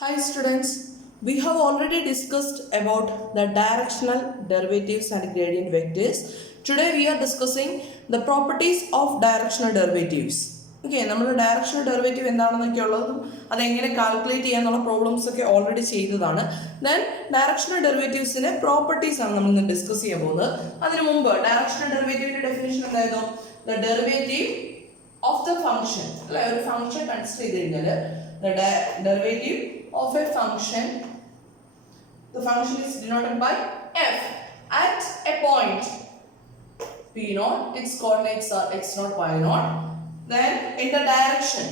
Hi students, we have already discussed about the directional derivatives and gradient vectors. Today we are discussing the properties of directional derivatives. Okay, നമ്മൾ directional derivative എന്താണെന്നൊക്കെ ഉള്ളതും അതെങ്ങനെ calculate ചെയ്യാന്നുള്ള problems ഒക്കെ already ചെയ്തതാണ്. Then directional ഡെറിവേറ്റീവ്സിന്റെ properties ആണ് നമ്മൾ ഇന്ന് discuss ചെയ്യാൻ പോകുന്നത്. അതിനു മുമ്പ് ഡയറക്ഷണൽ ഡെറിവേറ്റീവിന്റെ ഡെഫിനിഷൻ എന്തായിരുന്നു? The derivative of the function, അല്ലെ, ഒരു ഫംഗ്ഷൻ കൺസിഡർ ചെയ്ത് കഴിഞ്ഞാൽ the derivative of a function, the function is denoted by f at a point p0, its coordinates are x0, y0, then in the direction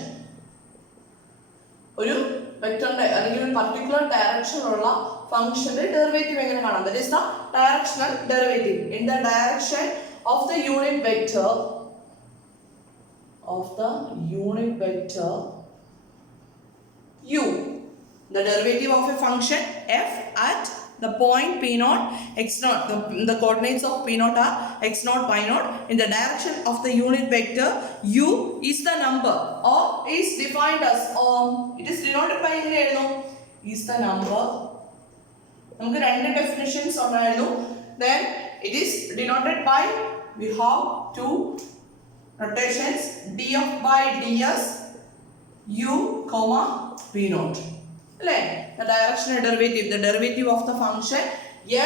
ഒരു വെക്ടറിന്റെ അല്ലെങ്കിൽ ഒരു particular ഡയറക്ഷനിലുള്ള ഫംഗ്ഷന്റെ derivative എങ്ങനെ കാണാം? that is the directional derivative in the direction of the unit vector u. The derivative of a function f at the point p0, x0, the coordinates of p0 are x0, y0. In the direction of the unit vector u is the number, or is defined as, it is denoted by is the number. നമുക്ക് രണ്ട് definitions ഉണ്ടായിരുന്നു. Then it is denoted by, we have two notations, df by ds u, p0. The directional derivative, the derivative of the function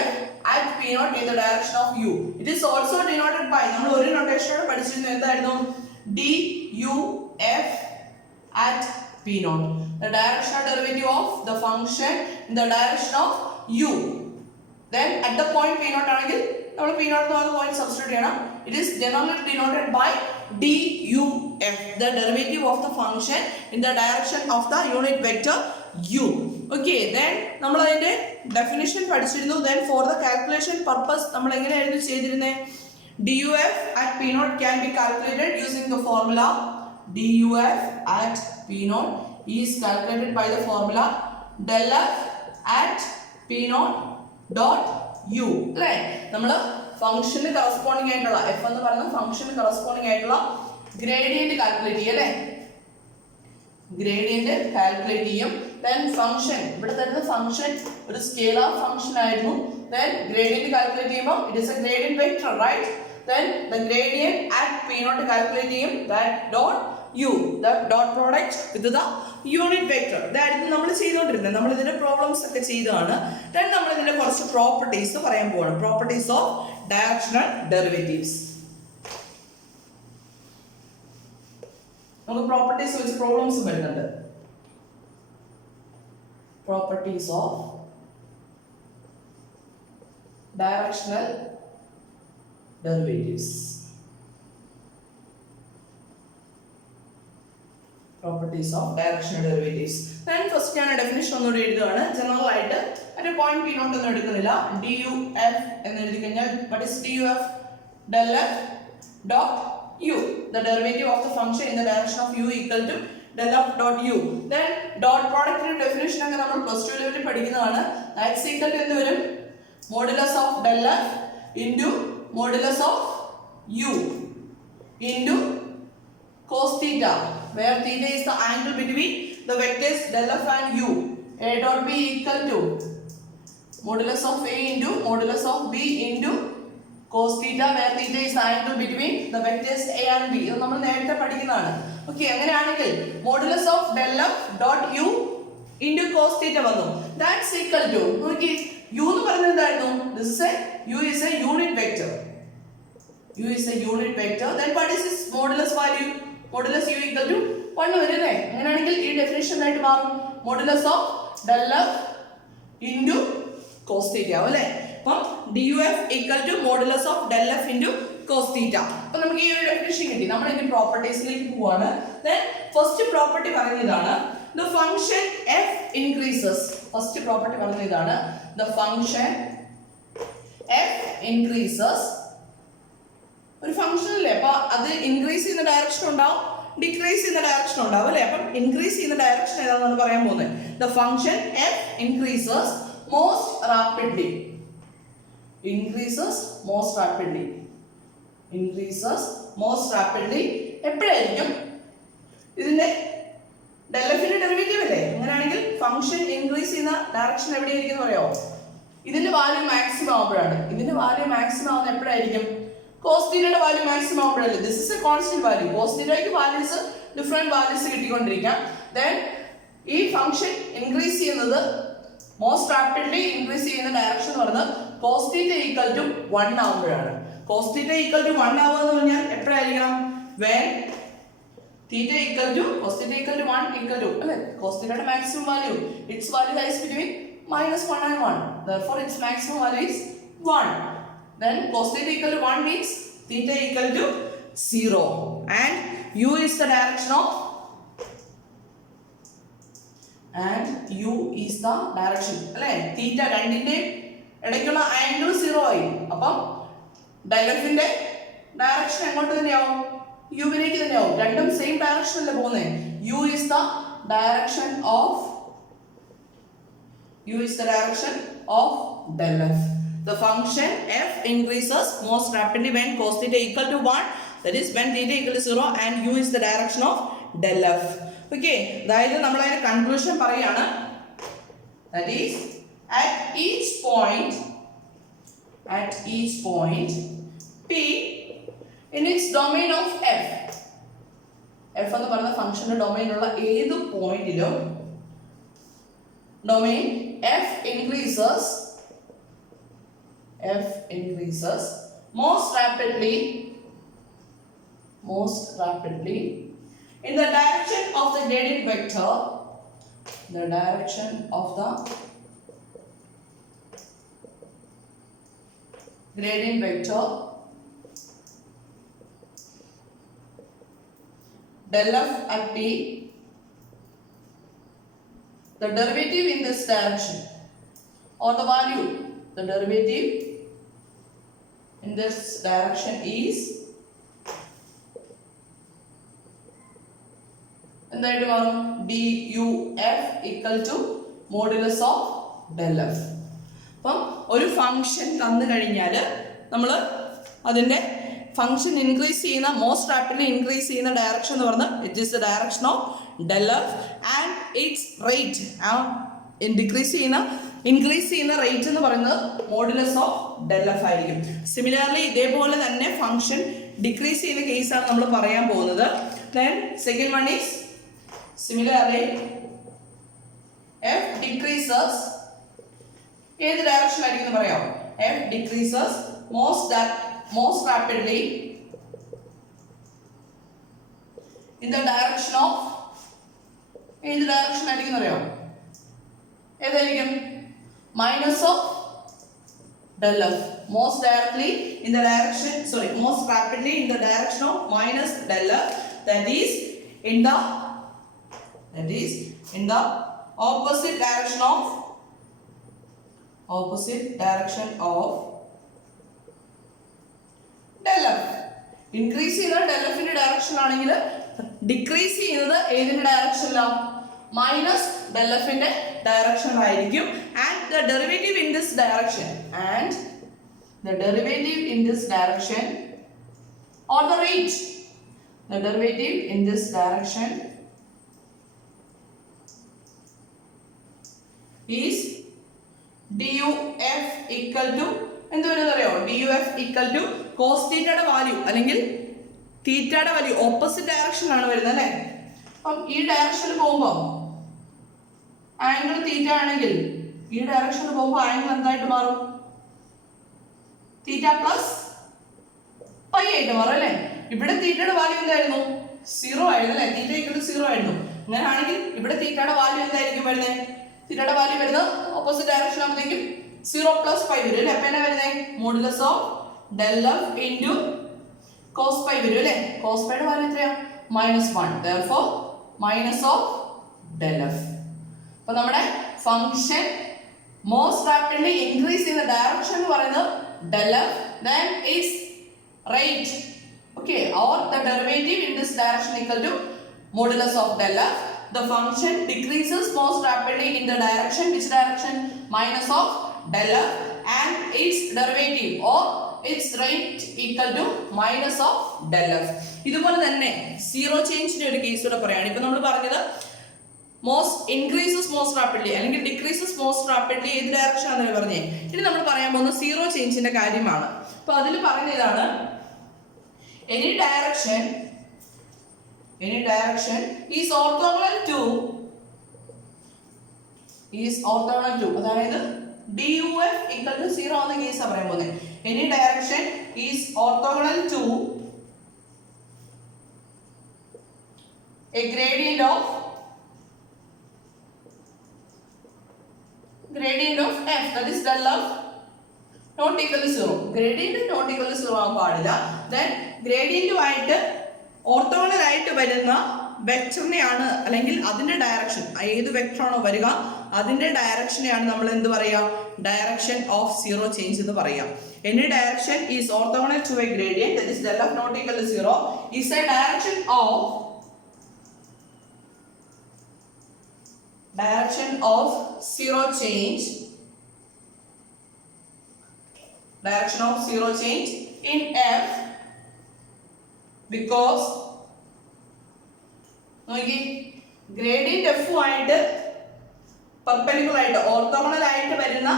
f at p0 in the direction of u. It is also denoted by, നമ്മൾ ഒരു നോട്ടേഷനോട് പഠിച്ചിരുന്നു, എന്തായിരുന്നു? duf at p0, the directional derivative of the function in the direction of u. Then at the point p0 ആണെങ്കിൽ നമ്മൾ p0 എന്ന് പറയുന്ന point substitute ചെയ്യണം. It is generally denoted by duf, the derivative of the function in the direction of the unit vector u. Okay, then നമ്മൾ അതിന്റെ definition പഠിച്ചിരുന്നു. Then for the calculation purpose നമ്മൾ എങ്ങനെയായിരുന്നു ചെയ്തിരുന്നത്? duf at p0 can be calculated using the formula. duf at p0 is calculated by the formula del f at p0 dot u. അല്ലേ, നമ്മൾ ഫംഗ്ഷന് corresponding ആയിട്ടുള്ള എഫ് എന്ന് പറയുന്ന ഫംഗ്ഷന് കറസ്പോണ്ടിങ് ആയിട്ടുള്ള ഗ്രേഡിയന്റ് കാൽക്കുലേറ്റ് ചെയ്യും, അല്ലേ? ഗ്രേഡിയന്റ് കാൽക്കുലേറ്റ് ചെയ്യും. ദെൻ ഫംഗ്ഷൻ, ഇവിടെ തരുന്ന ഫംഗ്ഷൻ ഒരു സ്കേലാർ ഫംഗ്ഷൻ ആയിരുന്നു. ദെൻ ഗ്രേഡിയന്റ് കാൽക്കുലേറ്റ് ചെയ്യുമ്പോൾ it is a gradient vector, right? Then the gradient at p0 calculate ചെയ്യും, that dot u, the dot product with the unit vector. ഇതായിരുന്നു നമ്മൾ ചെയ്തുകൊണ്ടിരുന്നത്. നമ്മൾ ഇതിന്റെ പ്രോബ്ലംസ് ഒക്കെ ചെയ്തതാണ്. ദെൻ നമ്മൾ ഇതിന്റെ കുറച്ച് പ്രോപ്പർട്ടീസ് പറയാൻ പോവാണ്. Properties of directional derivatives. നമുക്ക് പ്രോപ്പർട്ടീസ് വെച്ച് പ്രോബ്ലംസ് വരുന്നുണ്ട്. Properties of directional derivatives. Properties of directional derivatives. Then first ഞാൻ ഡെഫിനിഷൻ ഒന്നുകൂടി എഴുതുകയാണ്. ജനറൽ ആയിട്ട് ഒരു പോയിന്റ് p0 ഒന്നും എടുക്കുന്നില്ല. duf എന്ന് എഴുതി കഴിഞ്ഞാൽ what is duf? del f dot u, the derivative of the function in the direction of u equal to del f dot u. Then dot product definition ഒക്കെ നമ്മൾ plus 2 ലെവലിൽ പഠിക്കുന്നതാണ്. that's equal to എന്ത് വരും? modulus of del f into modulus of u into cos theta, where theta is the angle between the vectors del f and u. A dot b equal to modulus of a into modulus of b into cos theta, where theta is the angle between the vectors a and b. ഇത് നമ്മൾ നേരത്തെ പഠിക്കുന്നതാണ്. Okay, അങ്ങനെയാണെങ്കിൽ modulus of del f dot u into cos theta വന്നു. that's equal to, നോക്കി, u എന്ന് പറയുന്നത് എന്തായിരുന്നു? this is a u is a unit vector. u is a unit vector. then what is its modulus value? modulus u equal to 1 വരുന്നേ. അങ്ങനെയാണെങ്കിൽ ഈ definition ആയിട്ട് മാറും modulus of del f into cos theta, അല്ലേ? അപ്പം duf equal to modulus of del f into cos theta. അപ്പോൾ നമുക്ക് ഈ ഒരു ഡെഫിനിഷൻ കിട്ടി. നമ്മൾ ഇതിന്റെ പ്രോപ്പർട്ടീസിലേക്ക് പോവാണ്. then ഫസ്റ്റ് പ്രോപ്പർട്ടി പറയുന്നതാണ് the function f increases. First property പറയുന്നതാണ് the function f increases. ഒരു ഫംഗ്ഷൻ അല്ലേ, അപ്പൊ അത് ഇൻക്രീസ് ചെയ്യുന്ന ഡയറക്ഷൻ ഉണ്ടാവും, ഡിക്രീസ് ചെയ്യുന്ന ഡയറക്ഷൻ ഉണ്ടാവും, അല്ലേ? അപ്പം ഇൻക്രീസ് ചെയ്യുന്ന ഡയറക്ഷൻ ഏതാണെന്നാണ് പറയാൻ പോകുന്നത്. The function F increases most rapidly. Increases most rapidly. Increases most rapidly എപ്പോഴായിരിക്കും? ഇതിന്റെ del f ന്റെ ഡെറിവേറ്റീവ് അല്ലേ? അങ്ങനെയാണെങ്കിൽ ഫംഗ്ഷൻ ഇൻക്രീസ് ചെയ്യുന്ന ഡയറക്ഷൻ എവിടെയായിരിക്കും പറയാമോ? ഇതിന്റെ വാല്യൂ മാക്സിമം ആവുമ്പോഴാണ്. ഇതിന്റെ വാല്യൂ മാക്സിമം ആവുന്ന എപ്പോഴായിരിക്കും? cos തീറ്റയുടെ വാല്യൂ മാക്സിമം ആവുമ്പോഴല്ലേ. This is a constant value. cos തീറ്റയ്ക്ക് വാല്യൂസ് ഡിഫറെന്റ് വാല്യൂസ് കിട്ടിക്കൊണ്ടിരിക്കാം. ദെൻ ഈ ഫംഗ്ഷൻ ഇൻക്രീസ് ചെയ്യുന്നത് മോസ്റ്റ് റാപ്പിഡ്ലി ഇൻക്രീസ് ചെയ്യുന്ന ഡയറക്ഷൻ എന്ന് പറയുന്നത് cos തീറ്റ ഈക്വൽ ടു 1 ആവുമ്പോഴാണ്. cos തീറ്റ ഈക്വൽ ടു 1 ആവുക എന്ന് പറഞ്ഞാൽ എപ്പോഴായിരിക്കണം? when theta equal to cos theta equal to 1 equal to അല്ലേ cos theta maximum value, its value lies between -1 and 1, therefore its maximum value is 1. Then cos theta equal to 1 means theta equal to 0 and u is the direction of അല്ലേ theta രണ്ടിന്റെ ഇടയ്ക്കുള്ള angle 0 ആയി. അപ്പം ഡയലഫിന്റെ direction എങ്ങോട്ട് തന്നെയാവും? യുവിലേക്ക് തന്നെയാവും. രണ്ടും same ഡയറക്ഷനിലല്ലേ പോകുന്നത്. u is the direction of del f. The function f increases most rapidly when cos theta equal to 1, that is when theta equal to 0 and u is the direction of del f. Okay, അതായത് നമ്മൾ അതിന്റെ conclusion പറയാണ്. That is at each point p in its domain of f എന്ന് പറയുന്ന ഫംഗ്ഷന്റെ ഡൊമൈനുള്ള ഏത് പോയിന്റിലും domain f increases most rapidly in the direction of the gradient vector, del f at p, the derivative in this direction or the value, the derivative in this direction is എന്തായിട്ട് മാറും? duf equal to modulus of del f. അപ്പം ഒരു function തന്നു കഴിഞ്ഞാൽ നമ്മൾ അതിന്റെ function increase ചെയ്യുന്ന most rapidly increase ചെയ്യുന്ന ഡയറക്ഷൻ എന്ന് പറഞ്ഞാൽ it is the direction of del f and it's rate increase ചെയ്യുന്ന റേറ്റ് എന്ന് പറയുന്നത് മോഡുലസ് ഓഫ് del f ആയിരിക്കും. സിമിലർലി ഇതേപോലെ തന്നെ ഫംഗ്ഷൻ ഡിക്രീസ് ചെയ്യുന്ന കേസാണ് നമ്മൾ പറയാൻ പോകുന്നത്. Then second one is similarly f decreases ഏത് ഡയറക്ഷൻ ആയിരിക്കും എന്ന് പറയാം? f decreases most rapidly in the direction of ഏത് ഡയറക്ഷൻ ആയിരിക്കും അറിയാം? ഏതായിരിക്കും? Minus of del f. most rapidly in the direction of minus del f, that is in the opposite direction of del f. Increase ചെയ്യുന്നത് del f ന്റെ direction ആണെങ്കിൽ decrease ചെയ്യുന്നത് ഏതിന്റെ ഡയറക്ഷനിലാണ്? Minus del f ന്റെ direction ആയിരിക്കും. And the derivative in this direction or the rate, the derivative in this direction is duf equal to എന്തുവരുന്നത് അറിയോ? duf equal to cos തീറ്റയുടെ value അല്ലെങ്കിൽ തീറ്റയുടെ വാല്യൂ ഓപ്പോസിറ്റ് ഡയറക്ഷനിലാണ് വരുന്നത് അല്ലേ. അപ്പം ഈ ഡയറക്ഷനിൽ പോകുമ്പോൾ ആംഗിൾ തീറ്റ ആണെങ്കിൽ ഈ ഡയറക്ഷനിൽ പോകുമ്പോൾ ആംഗിൾ എന്തായിട്ട് മാറും? തീറ്റ പ്ലസ് പൈ ആയിട്ട് മാറും അല്ലേ. ഇവിടെ തീറ്റയുടെ വാല്യൂ എന്തായിരുന്നു? 0 ആയിരുന്നു അല്ലേ. തീറ്റ ഈക്വൽ ടു 0 ആയിരുന്നു. അങ്ങനെയാണെങ്കിൽ ഇവിടെ തീറ്റയുടെ വാല്യൂ എന്തായിരിക്കും വരുന്നത്? തീറ്റയുടെ വാല്യൂ വരുന്നത് ഓപ്പോസിറ്റ് ഡയറക്ഷൻ ആകുമ്പോഴേക്കും 0 പ്ലസ് പൈ വരും അല്ലേ. അപ്പം എന്നാ വരുന്നത്? Modulus of del f into cos pi വരും അല്ലേ. cos പൈയുടെ വാല്യൂ എത്രയാ? -1. therefore minus of del f. അപ്പോൾ നമ്മുടെ ഫംഗ്ഷൻ മോസ്റ്റ് റാപ്പിഡ്ലി ഇൻക്രീസ് ചെയ്യുന്ന ഡയറക്ഷൻ എന്ന് പറയുന്നത് del f, then its rate, okay, or the derivative in this direction equal to modulus of del f. The function decreases most rapidly in the direction, which direction? Minus of del f, and its derivative or its rate equal to minus of del f. ഇതുപോലെ തന്നെ zero ചേഞ്ചിന്റെ ഒരു case കൂടെ പറയാണ്. ഇപ്പൊ നമ്മൾ പറഞ്ഞത് most increases most rapidly അല്ലെങ്കിൽ decreases most rapidly ഏത് ഡയറക്ഷൻ ആണെന്ന് പറഞ്ഞേ. ഇനി നമ്മൾ പറയാൻ പോകുന്ന സീറോ ചേഞ്ചിന്റെ കാര്യമാണ്. അപ്പൊ അതിൽ പറയുന്ന ഇതാണ്, any direction is orthogonal to അതായത് DUF equal to 0 എന്ന കേസ് പറയാൻ പോകുന്നത്. Any direction is orthogonal to a gradient of f, that is del f not equal to 0. Gradient not equal to 0 ആകാൻ പാടില്ല. Then ഗ്രേഡിയന്റുമായിട്ട് ഓർത്തോഗണൽ ആയിട്ട് വരുന്ന വെക്ടറിനെയാണ് അല്ലെങ്കിൽ അതിന്റെ ഡയറക്ഷൻ, ഏത് വെക്ടറാണോ വരിക അതിന്റെ ഡയറക്ഷനെയാണ് നമ്മൾ എന്ത് പറയാ, ഡയറക്ഷൻ ഓഫ് സീറോ ചേഞ്ച് എന്ന് പറയാം. Any direction is orthogonal to a gradient that is del f not equal to 0 is a direction of zero change in f because gradient F ആയിട്ട് പെർപെൻഡിക്കുലർ ആയിട്ട് ഓർത്തോഗണൽ ആയിട്ട് വരുന്ന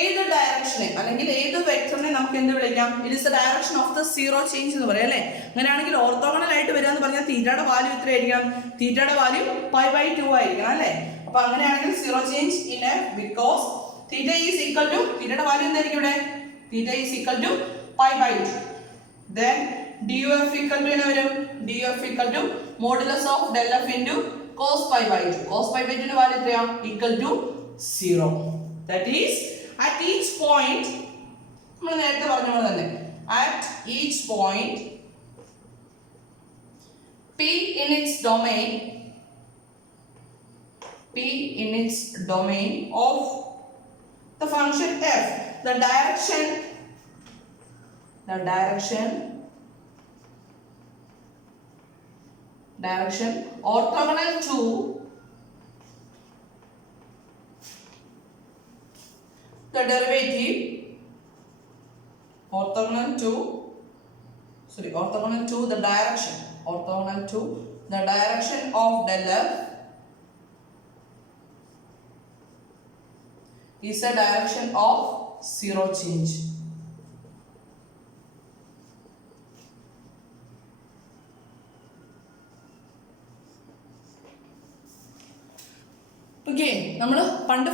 ഏത് ഡയറക്ഷനെ അല്ലെങ്കിൽ ഏത് വെക്ടറിനെ നമുക്ക് എന്ത് വിളിക്കാം, it is the direction of the zero change എന്ന് പറയാം അല്ലേ. അങ്ങനെയാണെങ്കിൽ ഓർത്തോഗണൽ ആയിട്ട് വരിക എന്ന് പറഞ്ഞാൽ തീറ്റയുടെ വാല്യൂ എത്രയായിരിക്കണം, തീറ്റയുടെ വാല്യൂ π/2 ആയിരിക്കണം അല്ലേ. അപ്പൊ അങ്ങനെയാണെങ്കിൽ zero change in F because theta is equal to, തീറ്റയുടെ വാല്യൂ എന്തായിരിക്കും ഇവിടെ, theta is equal to π/2. then DUF equal to என்ன വരും, DUF equal to modulus of del f into cos π/2. cos π/2 ന്റെ വാല്യൂ എത്രയാ, equal to 0. that is at each point നമ്മൾ നേരത്തെ പറഞ്ഞ പോലെ തന്നെ at each point p in its domain of the function f, the direction orthogonal to the derivative orthogonal to the direction of del f is a direction of zero change. Okay, നമ്മൾ പണ്ട്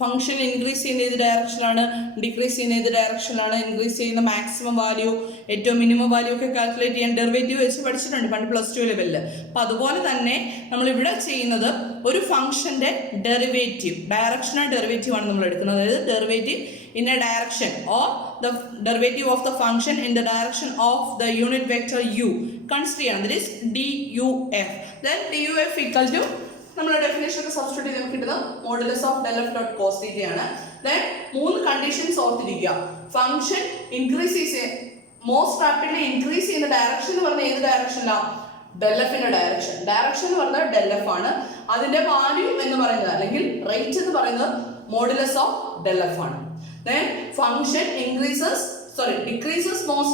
function increase ചെയ്യുന്ന ഏത് ഡയറക്ഷനിലാണ്, decrease ചെയ്യുന്ന ഏത് ഡയറക്ഷനിലാണ്, increase ചെയ്യുന്ന maximum value ഏറ്റവും minimum value ഒക്കെ calculate ചെയ്യാൻ ഡെറിവേറ്റീവ് വെച്ച് പഠിച്ചിട്ടുണ്ട് പണ്ട് +2 ലെവലിൽ. അപ്പം അതുപോലെ തന്നെ നമ്മളിവിടെ ചെയ്യുന്നത് ഒരു ഫംഗ്ഷൻ്റെ ഡെറിവേറ്റീവ്, ഡയറക്ഷണൽ ഡെറിവേറ്റീവ് ആണ് നമ്മൾ എടുക്കുന്നത്. അതായത് derivative in a direction or the derivative of the function in the direction of the unit vector u consider ചെയ്യണം. That is DUF. then DUF equal to നമ്മുടെ ഡെഫിനേഷൻ ഒക്കെ സബ്സ്റ്റിറ്റ്യൂട്ട് ചെയ്ത് നമുക്ക് കിട്ടുന്നത് modulus of del f dot cos θ ആണ്. then 3 conditions ഓർത്തിരിക്കുക. Function most rapidly increase ചെയ്യുന്ന direction എന്ന് പറഞ്ഞാൽ ഏത് ഡയറക്ഷനിലാണ്, del f ന്റെ ഡയറക്ഷൻ എന്ന് പറഞ്ഞാൽ del f ആണ്. അതിന്റെ വാല്യൂ എന്ന് പറയുന്നത് അല്ലെങ്കിൽ റേറ്റ് എന്ന് പറയുന്നത് മോഡുലസ് ഓഫ് del f ആണ്. then function decreases most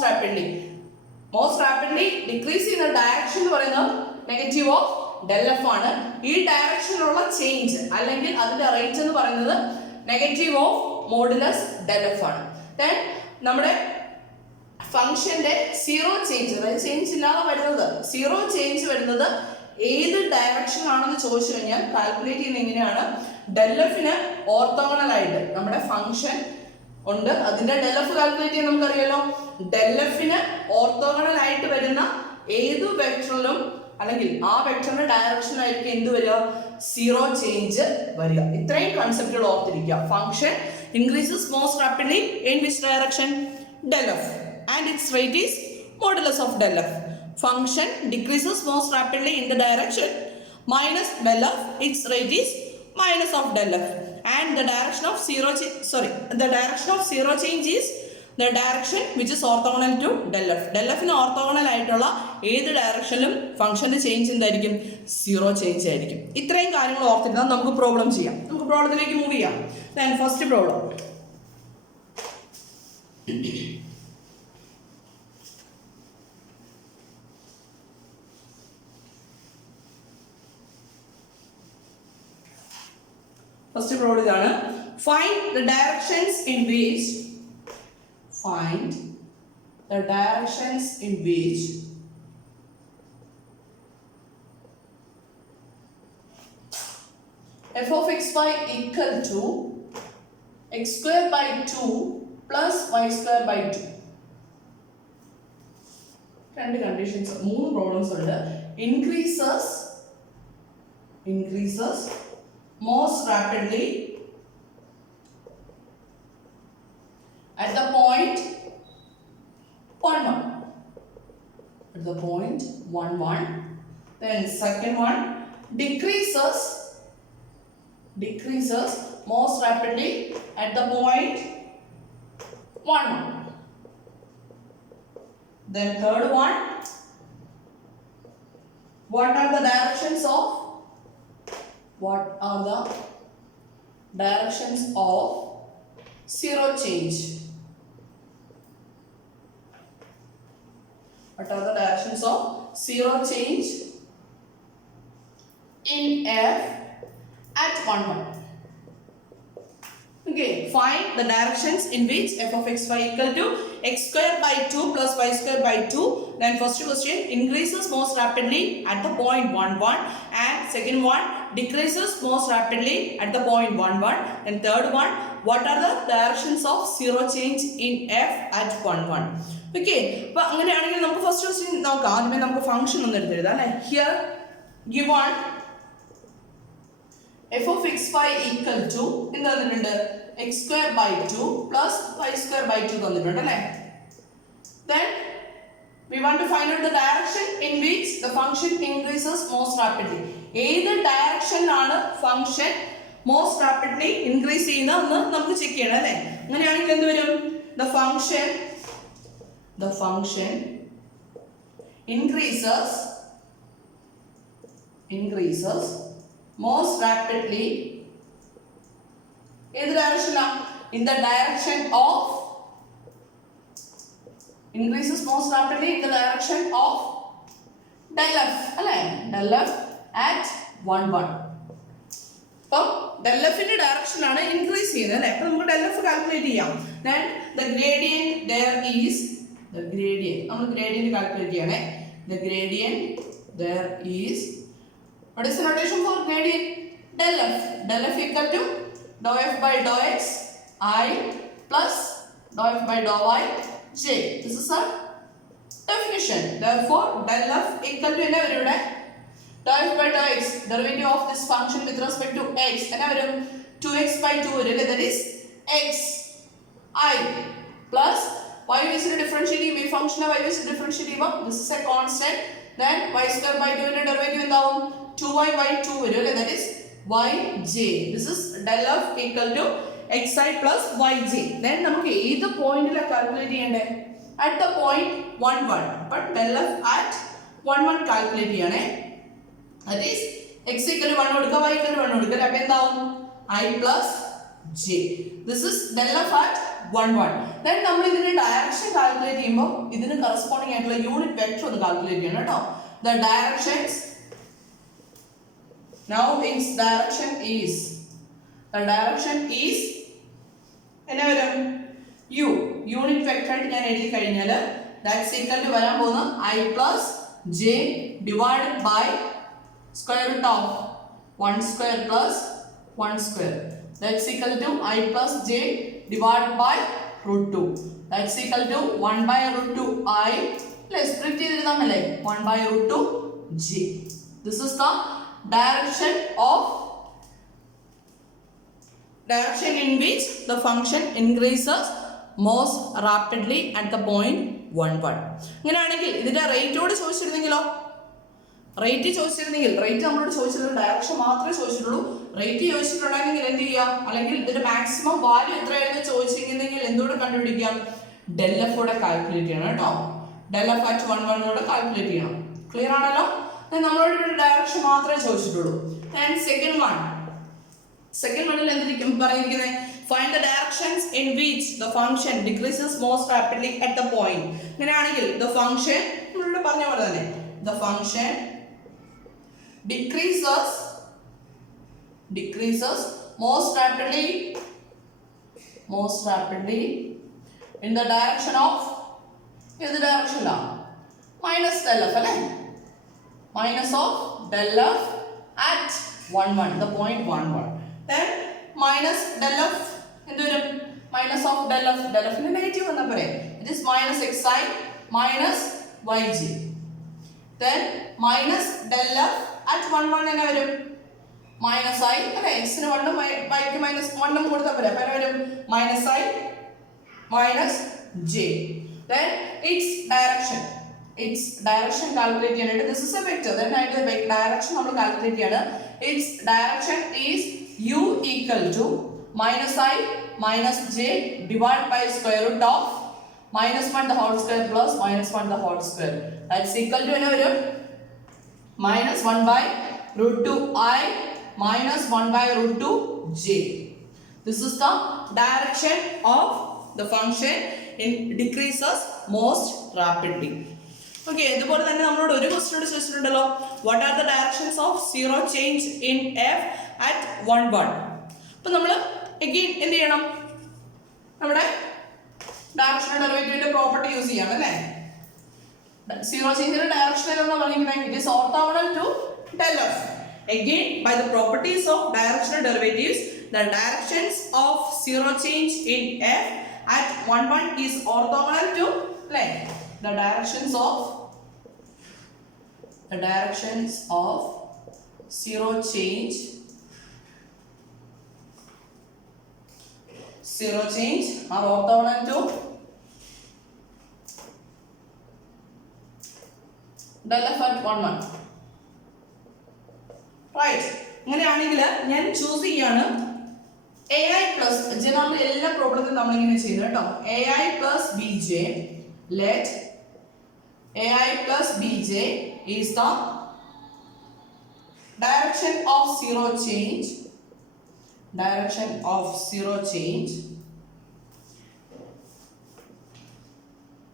rapidly decrease ചെയ്യുന്ന ഡയറക്ഷൻ എന്ന് പറയുന്നത് നെഗറ്റീവ് ഓഫ് del f ആണ്. ഈ ഡയറക്ഷനിലുള്ള ചേഞ്ച് അല്ലെങ്കിൽ അതിന്റെ റേറ്റ് എന്ന് പറയുന്നത് negative of modulus del f ആണ്. then നമ്മുടെ ഫംഗ്ഷന്റെ സീറോ ചേഞ്ച്, അതായത് ചേഞ്ച് ഇല്ലാതെ വരുന്നത്, സീറോ ചേഞ്ച് വരുന്നത് ഏത് ഡയറക്ഷൻ ആണെന്ന് ചോദിച്ചു കഴിഞ്ഞാൽ കാൽക്കുലേറ്റ് ചെയ്യുന്നത് എങ്ങനെയാണ്, del f ന് ഓർത്തോഗണൽ ആയിട്ട് നമ്മുടെ ഫംഗ്ഷൻ ഉണ്ട്, അതിന്റെ del f കാൽക്കുലേറ്റ് ചെയ്യാൻ നമുക്കറിയാലോ. del f ന് ഓർത്തോഗണൽ ആയിട്ട് വരുന്ന ഏത് വെക്ടറിലും അല്ലെങ്കിൽ ആ വെക്ടറിന്റെ ഡയറക്ഷൻ ആയിരിക്കും എന്ത് വരിക, സീറോ ചേഞ്ച് വരിക. ഇത്രയും കൺസെപ്റ്റുകൾ ഓർത്തിരിക്കുക. Function increases most rapidly in which direction, del f, and its rate is modulus of del f. Function decreases most rapidly in the direction minus del f, its rate is minus of del f, and the direction of zero change is the direction which is orthogonal to del f. del f ന് orthogonal ആയിട്ടുള്ള ഏത് ഡയറക്ഷനിലും ഫംഗ്ഷന്റെ change എന്തായിരിക്കും, zero change ആയിരിക്കും. ഇത്രയും കാര്യങ്ങൾ ഓർത്തിരുന്നാൽ നമുക്ക് problem ചെയ്യാം. നമുക്ക് പ്രോബ്ലത്തിലേക്ക് മൂവ് ചെയ്യാം. then first problem, first problem ഇതാണ്. Find the directions in which f of xy equal to x square by 2 plus y square by 2. രണ്ട് കണ്ടീഷൻസ്, മൂന്ന് പ്രോബ്ലംസ് ഉണ്ട്. increases most rapidly at the point 1 1. Then second one, decreases most rapidly at the point 1 1. Then third one, what are the directions of zero change? What are the directions of zero change in f at 1 1? Okay, find the directions in which f of xy equal to x square by 2 plus y square by 2. Then first question, increases most rapidly at the point 1 1, and second one, decreases most rapidly at the point 1 1, and third one, what are the directions of zero change in f at 1 1? Okay, അപ്പോൾ അങ്ങനെയാണെങ്കിൽ നമുക്ക് first question നോക്കാം. ആദ്യമേ നമുക്ക് function ഒന്ന് എടുത്തെഴുതാം അല്ലേ. Here given f of xy equal to എന്ത് തന്നിട്ടുണ്ട്, x square by 2 plus y square by 2 തന്നിട്ടുണ്ട് അല്ലേ. Then we want to find out the direction in which the function increases most rapidly. ഏത് ഡയറക്ഷനിലാണ് ഫംഗ്ഷൻ most rapidly increase ചെയ്യുന്നതെന്ന് നമുക്ക് check ചെയ്യണം അല്ലേ. അങ്ങനെയാണെങ്കിൽ എന്ത് വരും, the function increases most rapidly ഏത് ഡയറക്ഷനിലാണ്, in the direction of increases most rapidly in the direction of del f അല്ലേ, del f at 1 1. അപ്പോൾ del f ന്റെ ഡയറക്ഷൻ ആണ് ഇൻക്രീസ് ചെയ്യുന്നത് അല്ലേ. അപ്പോൾ നമുക്ക് del f കാൽക്കുലേറ്റ് ചെയ്യാം. Then the gradient there is നമ്മൾ ഗ്രേഡിയന്റ് കാൽക്കുലേറ്റ് ചെയ്യണേ. The gradient there is, what is the notation for gradient? Del f equal to dou f by dou x I plus dou f by dou y j. This is our definition. Therefore del f equal to enna varum ivide, dou f by dou x, derivative of this function with respect to x, enna varum 2x by 2 varum, that is x I plus y is a differential ചെയ്യുമ്പോൾ ഈ ഫംഗ്ഷനെ y is differential ചെയ്യുമ്പോൾ this is a constant, then y square by 2 ന്റെ derivative എന്താവും, 2y by 2 വരും അല്ലേ, that is yj. This is del f equal to xi plus yj. Then നമുക്ക് ഏത് പോയിന്റിലാണ് കാൽക്കുലേറ്റ് ചെയ്യണ്ടേ, at the point 1 1. but del f at 1 1 calculate ചെയ്യണേ. that is x equal to 1 കൊടുക്കുക, y equal to 1 കൊടുക്കുക, അപ്പോൾ എന്താവും I plus j. This is del f at 1 1. then നമ്മൾ ഇതിന്റെ ഡയറക്ഷൻ കാൽക്കുലേറ്റ് ചെയ്യുമ്പോൾ ഇതിന് കറസ്പോണ്ടിങ് ആയിട്ടുള്ള യൂണിറ്റ് വെക്ടർ ഒന്ന് കാൽക്കുലേറ്റ് ചെയ്യണം കേട്ടോ. the directions now its direction is എന്നാ വരും, u യൂണിറ്റ് വെക്ടർ ആയിട്ട് ഞാൻ എഴുതി കഴിഞ്ഞാൽ that's equal to വരാൻ പോകുന്നത് I plus j divided by square root of 1 square plus 1 square. That's equal to I plus j divided by root 2. That's equal to 1 by root 2 I plus split ചെയ്തിരുന്നാമല്ലേ 1 by root 2 j. This is the direction in which the function increases most rapidly at the point 1 1. അങ്ങനെയാണെങ്കിൽ ഇതിന്റെ റേറ്റോട് ചോദിച്ചിരുന്നെങ്കിലോ, rate നമ്മളോട് ചോദിച്ചിട്ടുള്ള direction മാത്രമേ ചോദിച്ചിട്ടുള്ളൂ. Rate ചോദിച്ചിട്ടുണ്ടെങ്കിൽ എന്ത് ചെയ്യാം, അല്ലെങ്കിൽ ഇതിന്റെ മാക്സിമം വാല്യൂ എത്രയാണെന്ന് ചോദിച്ചിരിക്കുന്നെങ്കിൽ എന്തുകൂടെ കണ്ടുപിടിക്കാം, del f കൂടെ കാൽക്കുലേറ്റ് ചെയ്യണം കേട്ടോ. del f at 1 1 കൂടെ കാൽക്കുലേറ്റ് ചെയ്യണം. ക്ലിയർ ആണല്ലോ. നമ്മളോട് ഇവിടെ ഡയറക്ഷൻ മാത്രമേ ചോദിച്ചിട്ടുള്ളൂ. ആൻഡ് സെക്കൻഡ് വണ്ണിൽ എന്തിരിക്കും പറഞ്ഞിരിക്കുന്നത്, find the directions in which the function decreases most rapidly at the point. അങ്ങനെയാണെങ്കിൽ the function നമ്മളിവിടെ പറഞ്ഞ പോലെ തന്നെ the function decreases most rapidly in the direction of direction minus del f minus of del f at 1 1 the point 1 1 then minus del f minus of del f negative it is minus xi minus yj then minus del f at 1 1 enna varum minus I x ന് 1 y ക്ക് minus 1 കൊടുത്താൽ പോരെ അപ്പോൾ വരും minus I minus j then its direction calculate ചെയ്യാനായിട്ട് this is a vector then അതിന്റെ direction നമ്മൾ calculate ചെയ്യാണ് its direction is u equal to minus I minus j divided by square root of minus 1 the whole square plus minus 1 the whole square that's equal to enna varum minus 1 by root 2 I minus 1 by root 2 j. This is the direction of the function in decreases most rapidly. Okay, ഇതുപോലെ തന്നെ നമ്മളോട് ഒരു question ചോദിച്ചിട്ടുണ്ടല്ലോ what are the directions of zero change in f at 1 1. അപ്പോൾ നമ്മൾ again എന്ത് ചെയ്യണം നമ്മുടെ directional ഡെറിവേറ്റീവിന്റെ പ്രോപ്പർട്ടി യൂസ് ചെയ്യണം അല്ലേ സീറോ ചേഞ്ചിന്റെ ഡയറക്ഷൻ എന്ന് പറയുന്നത് it is orthogonal to del f. Again, by the properties of directional derivatives, the directions of zero change in f at 1 1 is orthogonal to the directions of zero change are orthogonal to del f at 1 1. Right. അങ്ങനെയാണെങ്കിൽ ഞാൻ choose ചെയ്യാണ് AI plus general എല്ലാ പ്രോബ്ലത്തിലും നമ്മൾ ഇങ്ങനെ ചെയ്യുന്നത് കേട്ടോ AI plus BJ let AI plus BJ is the direction of zero change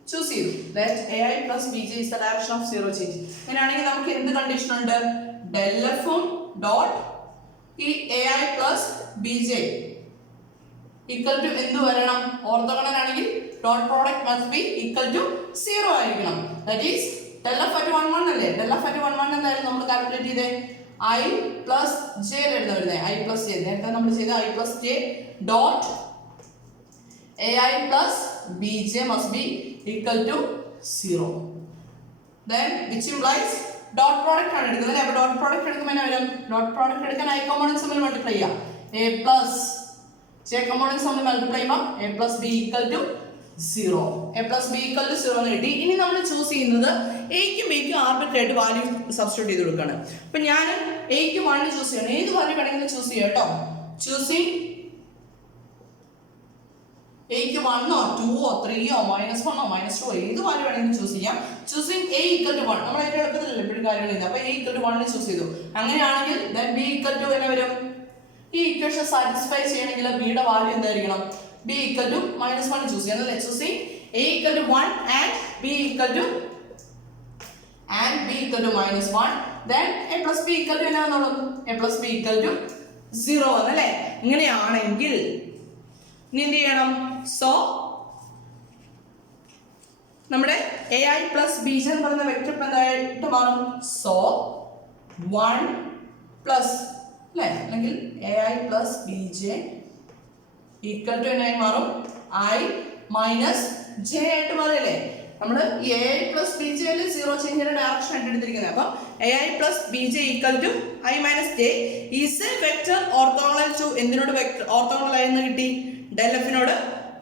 choose ചെയ്തു let AI plus BJ is the direction of zero change അങ്ങനെയാണെങ്കിൽ നമുക്ക് എന്ത് കണ്ടീഷൻ ഉണ്ട് del f dot ഈ AI plus BJ equal to എന്ത് വരണം orthogonal ആണെങ്കിൽ dot product must be equal to 0 ആയിരിക്കണം that is del f at 1 1 അല്ലേ del f at 1 1 എന്തായാലും നമ്മൾ കാൽക്കുലേറ്റ് ചെയ്തേ I plus j എഴുതാൻ വരുന്നത് I plus j നേരത്തെ നമ്മൾ ചെയ്ത I plus j dot AI plus BJ must be equal to 0 then which implies dot product ആണ് എടുക്കുന്നത് അപ്പോൾ ഡോട്ട് പ്രോഡക്റ്റ് എടുക്കുമ്പോൾ വരും ഡോട്ട് പ്രോഡക്റ്റ് എടുക്കാൻ I കോമ്പോണൻസ് തമ്മിൽ മൾട്ടിപ്ലൈ ചെയ്യാം a plus j കോമ്പോണൻസ് തമ്മിൽ മൾട്ടിപ്ലൈ ചെയ്യുമ്പോൾ a plus b equal to 0 a plus b equal to 0 എന്ന് കിട്ടി ഇനി നമ്മൾ ചൂസ് ചെയ്യുന്നത് a ക്കും b ക്കും ആർബിട്രറി ആയിട്ട് വാല്യൂ സബ്സ്റ്റിറ്റ്യൂട്ട് ചെയ്ത് കൊടുക്കുകയാണ് അപ്പോൾ ഞാൻ a ക്ക് 1 ചൂസ് ചെയ്യണം ഏത് വാല്യൂ വേണമെങ്കിലും ചൂസ് ചെയ്യാം കേട്ടോ ചൂസിങ് a ക്ക് 1 ഓ 2 ഓ 3 ഓ -1 ഓ -2 ഏത് വാല്യൂ വേണമെങ്കിലും ചൂസ് ചെയ്യാം ചൂസിങ് a equal to 1 നമ്മൾ അതിന്റെ എളുപ്പത്തിലല്ലേ എപ്പോഴും കാര്യങ്ങൾ ചെയ്യുന്നത് അപ്പോൾ a equal to 1 ചൂസ് ചെയ്തു അങ്ങനെയാണെങ്കിൽ then b equal to എന്ന വരും ഈ ഇക്വേഷൻ സാറ്റിസ്ഫൈ ചെയ്യണമെങ്കിൽ b യുടെ വാല്യൂ എന്തായിരിക്കണം b equal to -1 ചൂസ് ചെയ്യണം അല്ലേ choosing a equal to 1 and b equal to -1 then a plus b equal to എന്നാണെന്നോളും a plus b equal to 0 എന്നല്ലേ ഇങ്ങനെയാണെങ്കിൽ ഇനി എന്ത് ചെയ്യണം സോ നമ്മുടെ AI plus BJ എന്ന് പറയുന്ന വെക്റ്റർ എന്തായിട്ട് മാറും സോ 1 പ്ലസ് അല്ലേ അല്ലെങ്കിൽ AI plus BJ equal to എന്നായി മാറും I minus j ആയിട്ട് മാറില്ലേ നമ്മൾ ഈ AI plus BJ ൽ സീറോ ചേഞ്ചിന്റെ ഡയറക്ഷൻ ആയിട്ട് എടുത്തിരിക്കുന്നത് അപ്പോൾ AI plus BJ equal to I minus j is a vector orthogonal to എന്തിനോട് വെക്റ്റർ ഓർത്തോഗണൽ ആയെന്ന് കിട്ടി del f നോട്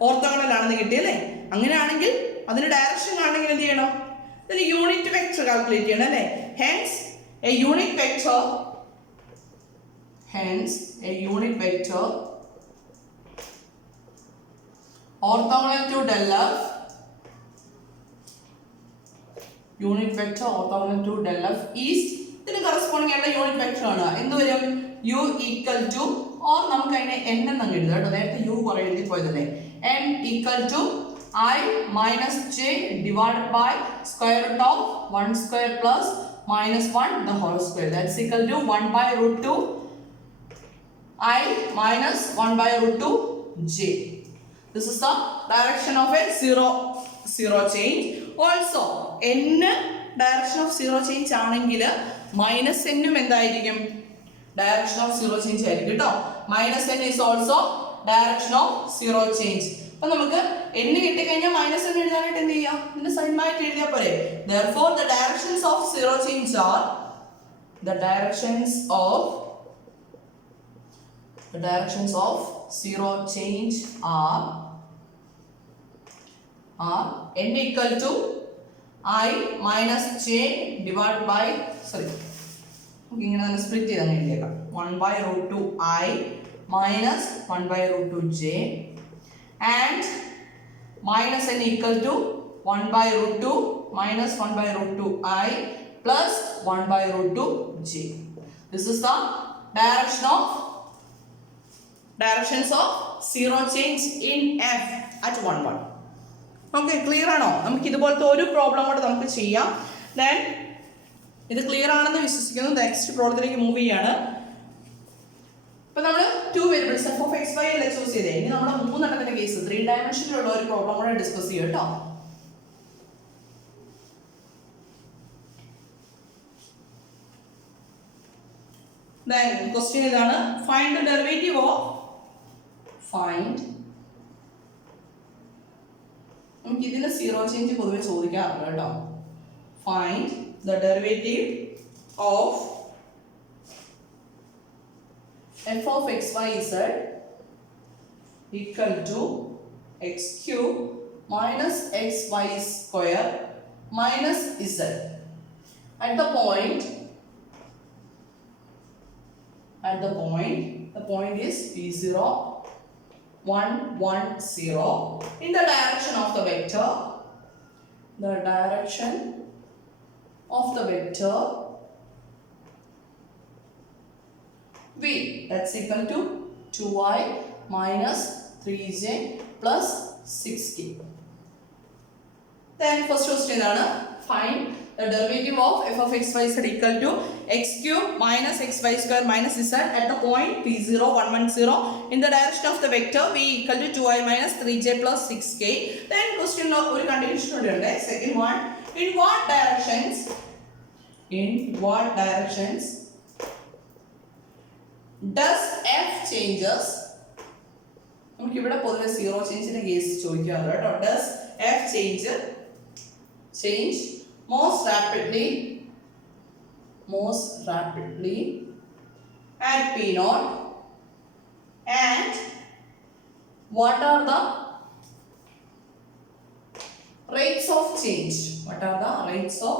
ഓർത്തോഗണൽ ആണെന്ന് കിട്ടി അല്ലേ അങ്ങനെയാണെങ്കിൽ അതിന്റെ ഡയറക്ഷൻ കാണണമെങ്കിൽ എന്ത് ചെയ്യണം ഇതിന് യൂണിറ്റ് വെക്റ്റർ കാൽക്കുലേറ്റ് ചെയ്യണം അല്ലേ hence a unit vector orthogonal to del f is ഇതിന് കറസ്പോണ്ടിങ് ആയിട്ടുള്ള യൂണിറ്റ് വെക്റ്റർ ആണ് എന്ത് വരും u equal to or നമുക്ക് അതിനെ n എന്ന് എഴുതാം കേട്ടോ നേരത്തെ u കുറെ എഴുതി പോയതല്ലേ n equal to I minus j divided by square root of 1 square plus minus 1 the whole square that's equal to 1 by root 2 I minus 1 by root 2 j. This is the direction of a zero change. Also n direction of zero change ആണെങ്കിൽ minus n ഉം എന്തായിരിക്കും? Direction of zero change ആയിരിക്കും കേട്ടോ. Minus n is also direction of zero change. അപ്പോൾ നമുക്ക് n കിട്ടിക്കഴിഞ്ഞാൽ minus n എഴുതാനായിട്ട് എന്ത് ചെയ്യാം? ഇതിന്റെ സൈൻ മാറ്റി എഴുതിയാൽ പോരെ. Therefore the directions of zero change are the directions of zero change are n equal to I minus j divided by ഇങ്ങനെ തന്നെ സ്പ്ലിറ്റ് ചെയ്ത് തന്നെ എഴുതിയേക്കാം. 1 by root 2 I minus 1 by root 2 j and minus n equal to 1 by root 2 minus 1 by root 2 I plus 1 by root 2 j. This is the directions of zero change in f at 1 1. Okay, clear ആണോ? നമുക്ക് ഇതുപോലത്തെ ഒരു problem കൂടെ നമുക്ക് ചെയ്യാം. Then ഇത് clear ആണെന്ന് വിശ്വസിക്കുന്നു. നെക്സ്റ്റ് പ്രോബ്ലത്തിലേക്ക് മൂവ് ചെയ്യാണ്. ഇപ്പൊ നമ്മൾ 2 variables f of x y അല്ലേ ചൂസ് ചെയ്തേ. ഇനി നമ്മൾ മൂന്നെണ്ണത്തിന്റെ കേസ് 3 ഡയമെൻഷനിലുള്ള ഒരു പ്രോബ്ലം കൂടെ ഡിസ്കസ് ചെയ്യാം കേട്ടോ. Then question ഇതാണ്, find the derivative of നമുക്ക് ഇതിന് സീറോ ചേഞ്ച് പൊതുവെ ചോദിക്കാറുണ്ട് കേട്ടോ. Find the derivative of f of x y z equal to x cube minus x y square minus z at the point the point is p0 1 1 0 in the direction of the vector v, that's equal to 2i minus 3j plus 6k. Then first question is find the derivative of f of x y z equal to x cube minus x y square minus z at the point p0 1 1 0 in the direction of the vector v equal to 2i minus 3j plus 6k. Then question ഒരു condition ഉണ്ട്. Second one, in what directions does f changes? നമുക്ക് ഇവിടെ പൊതുവെ zero ചേഞ്ചിന്റെ case ചോദിക്കാറുണ്ട് കേട്ടോ. Does f change most rapidly at p0 and what are the rates of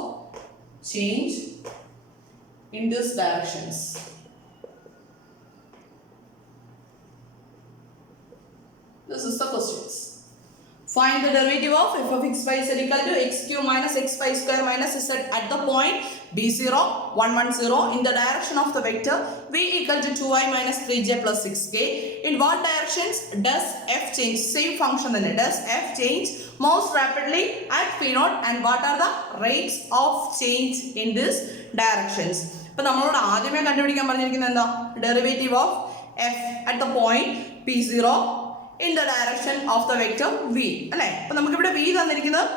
change? In these directions? This is the questions. Find the derivative of f of x y z equal to x cube minus x y square minus z at the point b0 1 1 0 in the direction of the vector v equal to 2i minus 3j plus 6k. In what directions does f change? Same function then. Does f change most rapidly at p0 and what are the rates of change in these directions? അപ്പോൾ നമ്മളോട് ആദ്യമേ കണ്ടുപിടിക്കാൻ പറഞ്ഞിരിക്കുന്നത് എന്താ? Derivative of f at the point p0 in the direction of the vector v അല്ലേ. അപ്പോൾ നമുക്കിവിടെ v തന്നിരിക്കുന്നത്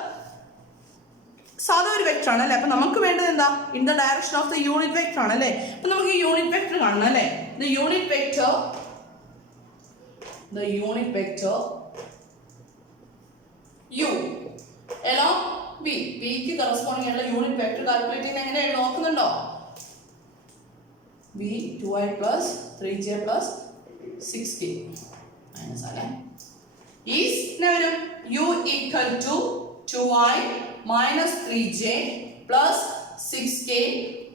സാധാ ഒരു വെക്ടർ ആണ് അല്ലേ. അപ്പോൾ നമുക്ക് വേണ്ടത് എന്താ? in the direction of the unit vector ആണ് അല്ലേ. അപ്പോൾ നമുക്ക് ഈ യൂണിറ്റ് വെക്ടർ കാണണം അല്ലേ. the unit vector u along v ക്ക് കറസ്പോണ്ടിങ് ആയിട്ടുള്ള യൂണിറ്റ് വെക്ടർ കാൽക്കുലേറ്റ് ചെയ്യുന്നത് എങ്ങനെയാണ് നോക്കുന്നുണ്ടോ? v 2i plus 3j plus 6k minus is u equal to 2i minus 3j plus 6k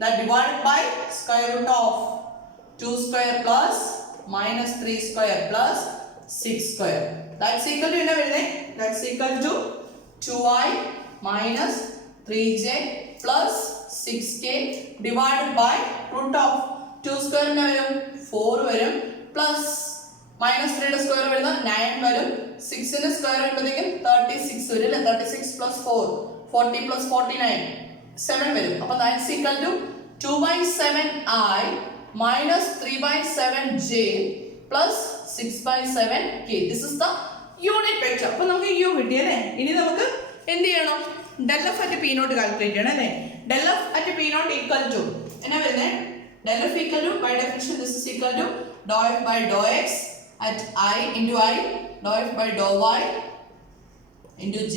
that divided by square root of 2 square plus minus 3 square plus 6 square. That's equal to that's equal to 2i minus 3j plus 6k divided by root of 2 square 4 വരും plus minus 3 square വരുന്നത് 9 വരും 6 ന്റെ square വരുമ്പോഴേക്കും 36 വരും അല്ലേ. 36 plus 4 40 plus 49 7 വരും. അപ്പോൾ that's equal to 2 by 7i minus 3 by 7j plus 6 by 7k. This is the unit vector. അപ്പോൾ നമുക്ക് u കിട്ടി അല്ലേ. ഇനി നമുക്ക് എന്ത് ചെയ്യണം? del f at p naught calculate ചെയ്യണം അല്ലേ. del f at p naught equal to എന്നാ വരുന്നത്? del f equal to, by definition this is equal to dou f by dou x at I into I, dou f by dou y into j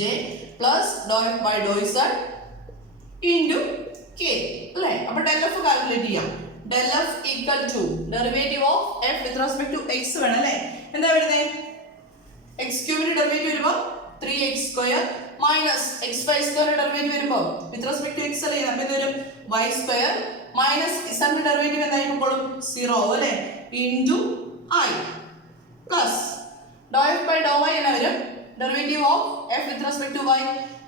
plus dou f by dou z into k അല്ലേ. അപ്പോൾ del f calculate ചെയ്യാം. del f equal to derivative of f with respect to x വേണം അല്ലേ. എന്താ വരുന്നത്? x ക്യൂബിന്റെ derivative വരുമ്പോൾ 3x square minus xy square derivative വരുമ്പോൾ with respect to x അല്ലേ. അപ്പോൾ ഇത് വരും y സ്ക്വയർ minus z ന്റെ ഡെറിവേറ്റീവ് എന്തായിരിക്കും? 0 അല്ലേ into I plus dou f by dou y എന്നാ വരും? Derivative of f with respect to y.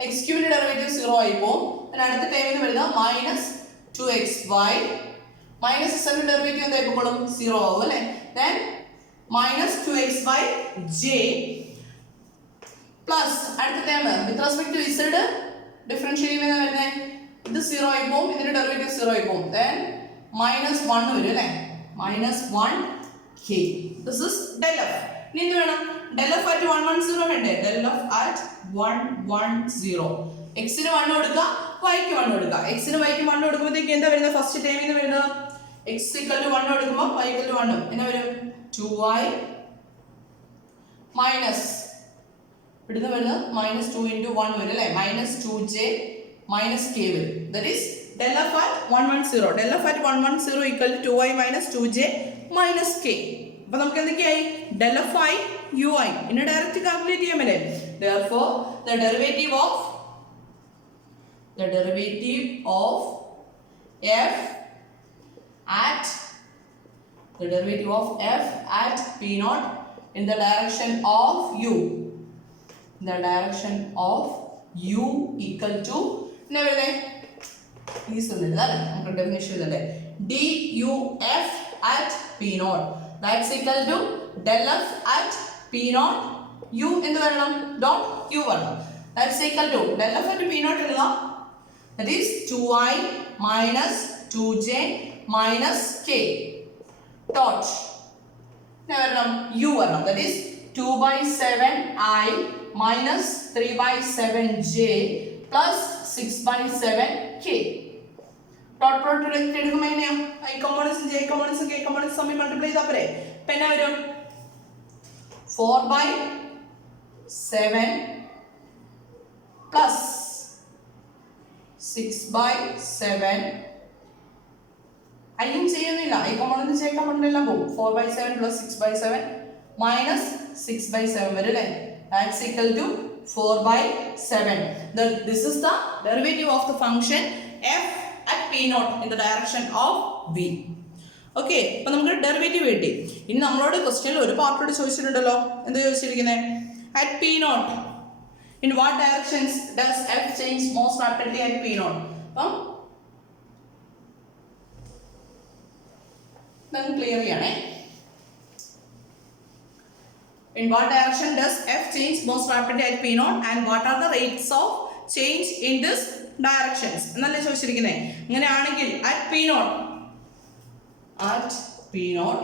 x ക്യൂബിന്റെ ഡെറിവേറ്റീവ് 0 ആയി പോകും. പിന്നെ അടുത്ത ടൈമിൽ വരുന്നത് minus 2xy minus z ന്റെ ഡെറിവേറ്റീവ് എന്തായിരിക്കും? 0 ആവും അല്ലേ. then minus 2xy j plus അടുത്ത time with respect to z differentiate ചെയ്യുന്നത് വരുന്നത് ഇത് 0 ആയി പോകും, ഇതിന്റെ ഡെറിവേറ്റീവ് 0 ആയി പോകും. then minus 1 വരും അല്ലേ. minus 1k. this is del f. ഇനി എന്ത് വേണം? del f at 110 വേണ്ടേ? del f at 110. x ന് 1 കൊടുക്കുക, y ക്ക് 1 കൊടുക്കുക. x ന് y ക്ക് 1 കൊടുക്കുമ്പോഴത്തേക്ക് എന്താ വരുന്നത്? ഫസ്റ്റ് ടൈമിൽ നിന്ന് വരുന്നത് x equal to 1 കൊടുക്കുമ്പോൾ y equal to 1 എന്നാ വരും? 2y minus ഇവിടുന്ന് വരുന്നത് minus 2 into 1 വരും അല്ലേ. minus 2j minus k വരും. that is del f at 110. del f at 110 equal to 2y minus 2j minus k. അപ്പോൾ നമുക്ക് എന്തൊക്കെയായി? del f i u i ഇനി ഡയറക്റ്റ് കാൽക്കുലേറ്റ് ചെയ്യാൻ പറ്റേ. therefore the derivative of f at p naught in the direction of u equal to എന്നാ വരുന്നത്? ഈ സൊന്നില്ല അല്ലേ. നമുക്ക് ഡെഫിനിഷൻ ഇതല്ലേ. duf at p naught that's equal to del f at p naught u എന്ത് വരണം? dot q വരണം. that's equal to del f at p naught എഴുതാം. that is 2i minus 2j minus k dot എന്നാ വരണം? u വരണം. that is 2 by 7i minus 3 by 7j plus 6 by 7k. Dot product എടുക്കുമ്പോൾ എങ്ങനെയാ? i കമ്പോണൻസും j കമ്പോണൻസും k കമ്പോണൻസും തമ്മിൽ multiply ചെയ്താൽ പോരെ. അപ്പോൾ എന്നാ വരും? 4 by 7 plus 6 by 7. i യും ചെയ്യുന്നില്ല, i കമ്പോണൻറ്റും j കമ്പോണൻറ്റും എല്ലാം പോകും. 4 by 7 plus 6 by 7 minus 6 by 7 വരും അല്ലേ. that's equal to 4 by 7. This is the derivative of the function f at p naught in the direction of v. okay, അപ്പോൾ നമുക്ക് derivative കിട്ടി. ഇനി നമ്മളോട് ക്വസ്റ്റ്യനിൽ ഒരു പാർട്ടോട് ചോദിച്ചിട്ടുണ്ടല്ലോ. എന്താ ചോദിച്ചിരിക്കുന്നത്? at p naught in what directions does f change most rapidly at p naught? അപ്പം നമുക്ക് ക്ലിയർ ചെയ്യണേ. in what direction does f change most rapidly at p naught and what are the rates of change in this directions എന്നല്ലേ ചോദിച്ചിരിക്കുന്നത്. അങ്ങനെയാണെങ്കിൽ at p naught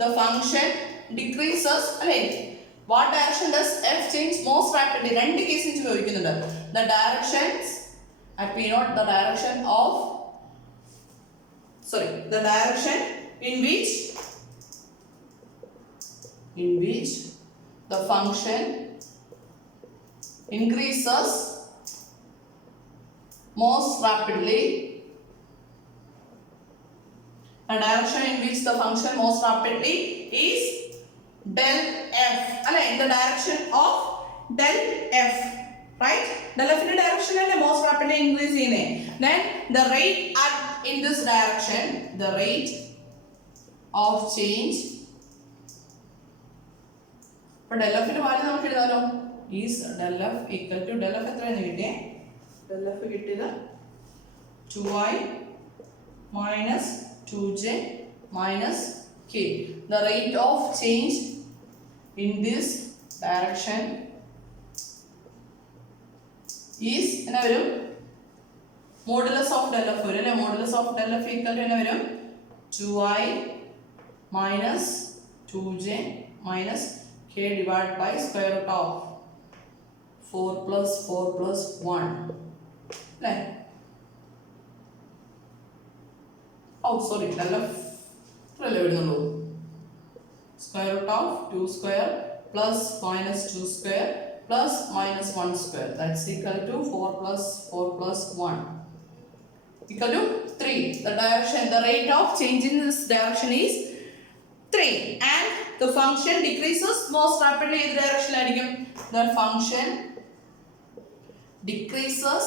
the function decreases അല്ലേ. what direction does f change most rapidly? രണ്ട് കേസിൽ ചോദിക്കുന്നുണ്ട്. the directions at p naught the direction in which the function increases most rapidly. The direction in which the function most rapidly is del f. In the direction of del f, right? Del f in the direction and most rapidly increase in it. Then the rate in this direction, the rate of change. അപ്പോൾ del f ന്റെ value നമുക്ക് എഴുതാലോ. is del f equal to del f എത്രയാണ് കിട്ടിയേ? del f കിട്ടിയത് 2i minus 2j minus k. The rate of change in this direction is എന്നാ വരും? modulus of del f വരും അല്ലേ. modulus of del f equal to എന്നാ വരും? 2i minus 2j minus k divided by square root of 4 plus 4 plus 1. Right? Oh, sorry. Square root of 2 square plus minus 2 square plus minus 1 square. That's equal to 4 plus 4 plus 1. Equal to 3. The direction, the rate of change in this direction is 3. And the function decreases most rapidly in the direction. The function decreases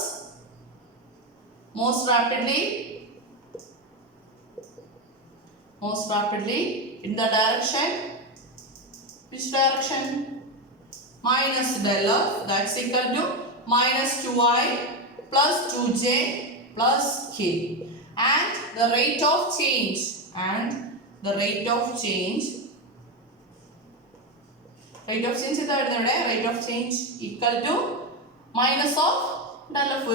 most rapidly in the direction. Which direction? Minus del f, that's equal to minus 2i plus 2j plus k. And the rate of change rate of change equal to minus of del f,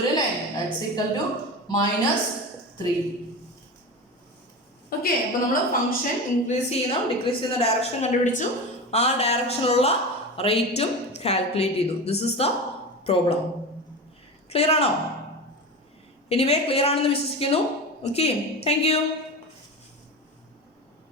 that's equal to minus 3. Okay, അപ്പോൾ നമ്മൾ function increase ചെയ്യുന്ന decrease ചെയ്യുന്ന direction കണ്ടുപിടിച്ചു, ആ ഡയറക്ഷനിലുള്ള റേറ്റും calculate ചെയ്തു. This is the problem. Clear ആണോ? Anyway clear ആണെന്ന് വിശ്വസിക്കുന്നു. Okay, thank you.